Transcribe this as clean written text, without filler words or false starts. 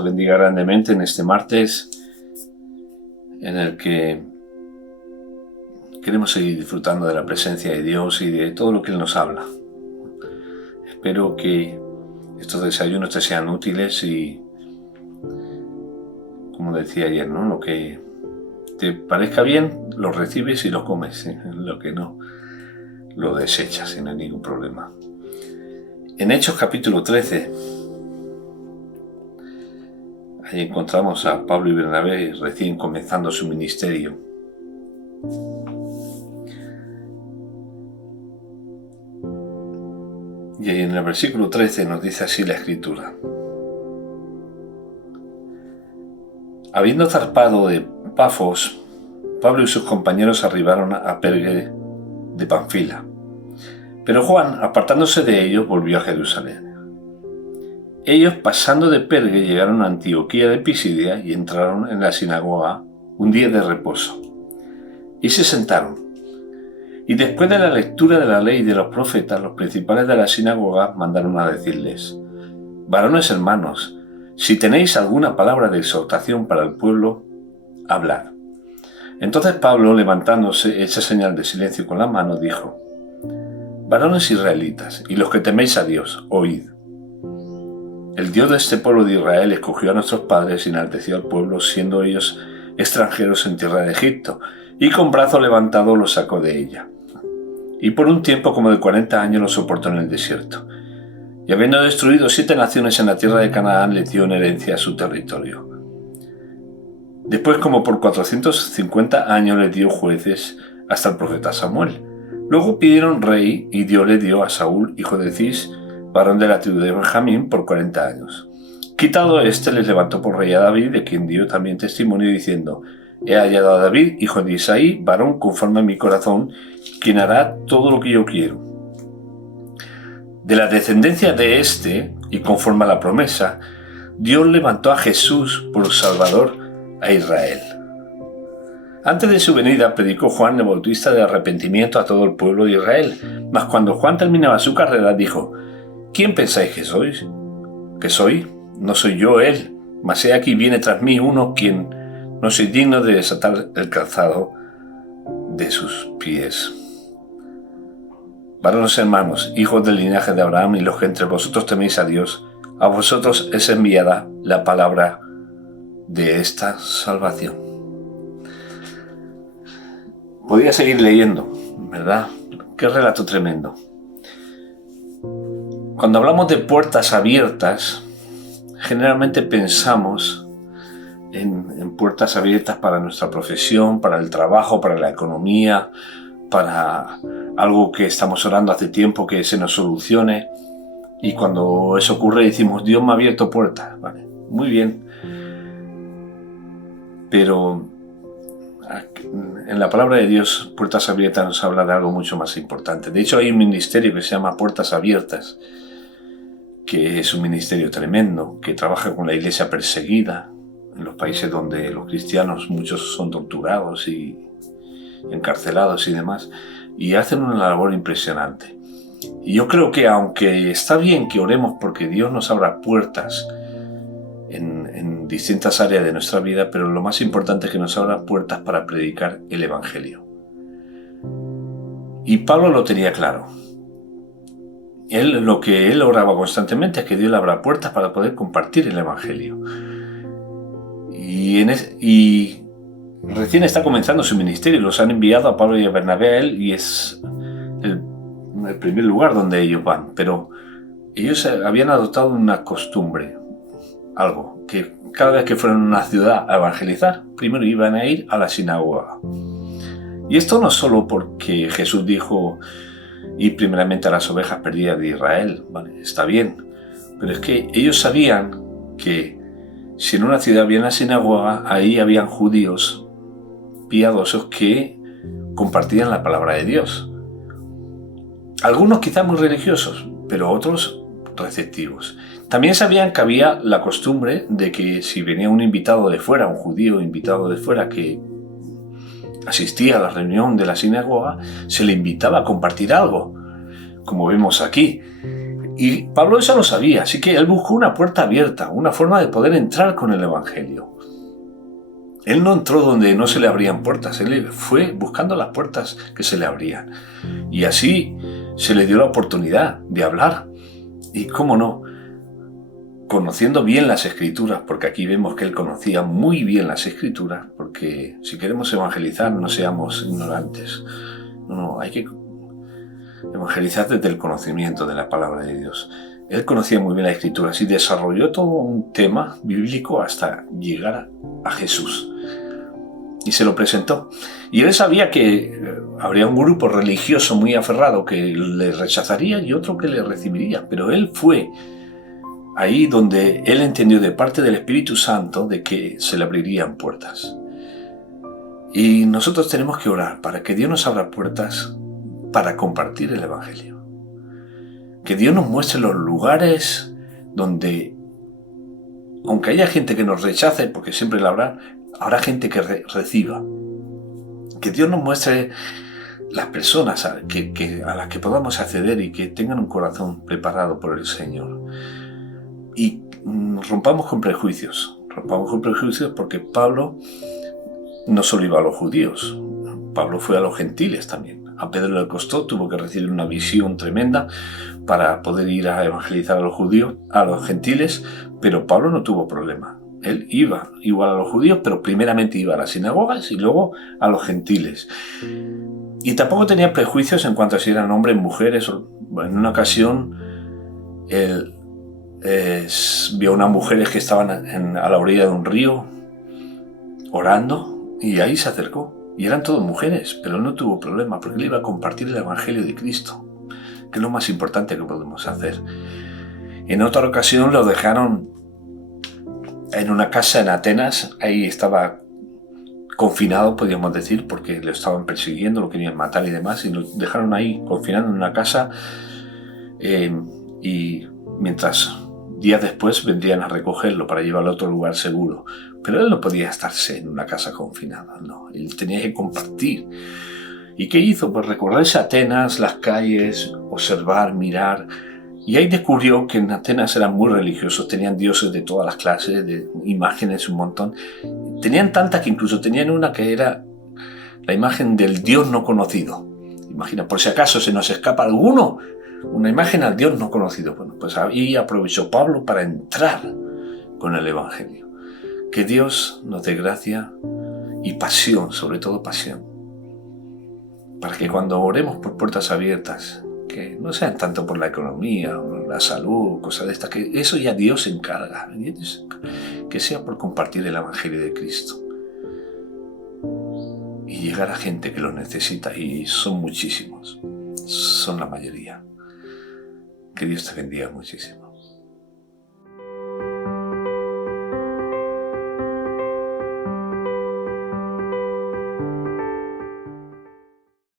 os bendiga grandemente en este martes en el que queremos seguir disfrutando de la presencia de Dios y de todo lo que Él nos habla. Espero que estos desayunos te sean útiles y, como decía ayer, ¿no? Lo que te parezca bien lo recibes y lo comes, ¿eh? Lo que no lo desechas y no hay ningún problema. En Hechos capítulo 13, ahí encontramos a Pablo y Bernabé recién comenzando su ministerio. Y ahí en el versículo 13 nos dice así la Escritura: habiendo zarpado de Pafos, Pablo y sus compañeros arribaron a Perge de Panfila. Pero Juan, apartándose de ellos, volvió a Jerusalén. Ellos, pasando de Perge, llegaron a Antioquía de Pisidia y entraron en la sinagoga un día de reposo. Y se sentaron. Y después de la lectura de la ley y de los profetas, los principales de la sinagoga mandaron a decirles: varones hermanos, si tenéis alguna palabra de exhortación para el pueblo, hablad. Entonces Pablo, levantándose, hecha señal de silencio con la mano, dijo: varones israelitas, y los que teméis a Dios, oíd. El Dios de este pueblo de Israel escogió a nuestros padres y enalteció al pueblo, siendo ellos extranjeros en tierra de Egipto, y con brazo levantado los sacó de ella. Y por un tiempo como de 40 años los soportó en el desierto. Y habiendo destruido 7 naciones en la tierra de Canaán, le dio en herencia a su territorio. Después, como por 450 años, le dio jueces hasta el profeta Samuel. Luego pidieron rey, y Dios le dio a Saúl, hijo de Cis, varón de la tribu de Benjamín, por 40 años. Quitado éste, les levantó por rey a David, de quien dio también testimonio, diciendo: he hallado a David, hijo de Isaí, varón conforme a mi corazón, quien hará todo lo que yo quiero. De la descendencia de éste, y conforme a la promesa, Dios levantó a Jesús por Salvador a Israel. Antes de su venida predicó Juan el Bautista de arrepentimiento a todo el pueblo de Israel. Mas cuando Juan terminaba su carrera, dijo: ¿quién pensáis que sois? ¿Que soy? No soy yo él, mas he aquí viene tras mí uno quien no soy digno de desatar el calzado de sus pies. Varones hermanos, hijos del linaje de Abraham, y los que entre vosotros teméis a Dios, a vosotros es enviada la palabra de esta salvación. Podría seguir leyendo, ¿verdad? Qué relato tremendo. Cuando hablamos de puertas abiertas, generalmente pensamos en puertas abiertas para nuestra profesión, para el trabajo, para la economía, para algo que estamos orando hace tiempo que se nos solucione. Y cuando eso ocurre decimos: Dios me ha abierto puertas. Vale, muy bien. Pero en la palabra de Dios, puertas abiertas nos habla de algo mucho más importante. De hecho, hay un ministerio que se llama Puertas Abiertas, que es un ministerio tremendo, que trabaja con la iglesia perseguida, en los países donde los cristianos, muchos son torturados y encarcelados y demás, y hacen una labor impresionante. Y yo creo que, aunque está bien que oremos porque Dios nos abra puertas en distintas áreas de nuestra vida, pero lo más importante es que nos abra puertas para predicar el Evangelio. Y Pablo lo tenía claro. Lo que él oraba constantemente es que Dios le abra puertas para poder compartir el Evangelio. Y recién está comenzando su ministerio, los han enviado a Pablo y a Bernabé a él, y es el primer lugar donde ellos van. Pero ellos habían adoptado una costumbre, algo, que cada vez que fueran a una ciudad a evangelizar, primero iban a ir a la sinagoga. Y esto no solo porque Jesús dijo: ir primeramente a las ovejas perdidas de Israel, ¿vale? Está bien, pero es que ellos sabían que si en una ciudad había una sinagoga, ahí habían judíos piadosos que compartían la palabra de Dios. Algunos quizás muy religiosos, pero otros receptivos. También sabían que había la costumbre de que si venía un invitado de fuera, un judío invitado de fuera que asistía a la reunión de la sinagoga, se le invitaba a compartir algo, como vemos aquí. Y Pablo eso lo sabía, así que él buscó una puerta abierta, una forma de poder entrar con el Evangelio. Él no entró donde no se le abrían puertas, él fue buscando las puertas que se le abrían. Y así se le dio la oportunidad de hablar. Y cómo no, conociendo bien las Escrituras, porque aquí vemos que él conocía muy bien las Escrituras, porque si queremos evangelizar no seamos ignorantes. No, hay que evangelizar desde el conocimiento de la palabra de Dios. Él conocía muy bien las Escrituras y desarrolló todo un tema bíblico hasta llegar a Jesús. Y se lo presentó. Y él sabía que habría un grupo religioso muy aferrado que le rechazaría y otro que le recibiría. Pero él fue ahí donde él entendió de parte del Espíritu Santo de que se le abrirían puertas. Y nosotros tenemos que orar para que Dios nos abra puertas para compartir el Evangelio. Que Dios nos muestre los lugares donde, aunque haya gente que nos rechace, porque siempre la habrá gente que reciba. Que Dios nos muestre las personas a las que podamos acceder y que tengan un corazón preparado por el Señor. Y rompamos con prejuicios porque Pablo no solo iba a los judíos, Pablo fue a los gentiles también. A Pedro le costó, tuvo que recibir una visión tremenda para poder ir a evangelizar a los judíos, a los gentiles, pero Pablo no tuvo problema. Él iba igual a los judíos, pero primeramente iba a las sinagogas y luego a los gentiles. Y tampoco tenía prejuicios en cuanto a si eran hombres, mujeres. En una ocasión, él vio a unas mujeres que estaban a la orilla de un río orando y ahí se acercó. Y eran todas mujeres, pero él no tuvo problema porque él iba a compartir el Evangelio de Cristo, que es lo más importante que podemos hacer. En otra ocasión lo dejaron en una casa en Atenas, ahí estaba confinado, podríamos decir, porque lo estaban persiguiendo, lo querían matar y demás, y lo dejaron ahí confinado en una casa y mientras días después vendrían a recogerlo para llevarlo a otro lugar seguro. Pero él no podía estarse en una casa confinada, no, él tenía que compartir. ¿Y qué hizo? Pues recorrerse Atenas, las calles, observar, mirar. Y ahí descubrió que en Atenas eran muy religiosos, tenían dioses de todas las clases, de imágenes un montón. Tenían tantas que incluso tenían una que era la imagen del Dios no conocido. Imagina, por si acaso se nos escapa alguno, una imagen al Dios no conocido. Bueno, pues ahí aprovechó Pablo para entrar con el Evangelio. Que Dios nos dé gracia y pasión, sobre todo pasión, para que cuando oremos por puertas abiertas, que no sean tanto por la economía, o la salud, cosas de estas, que eso ya Dios se encarga, ¿entiendes? Que sea por compartir el Evangelio de Cristo y llegar a gente que lo necesita, y son muchísimos, son la mayoría. Que Dios te bendiga muchísimo.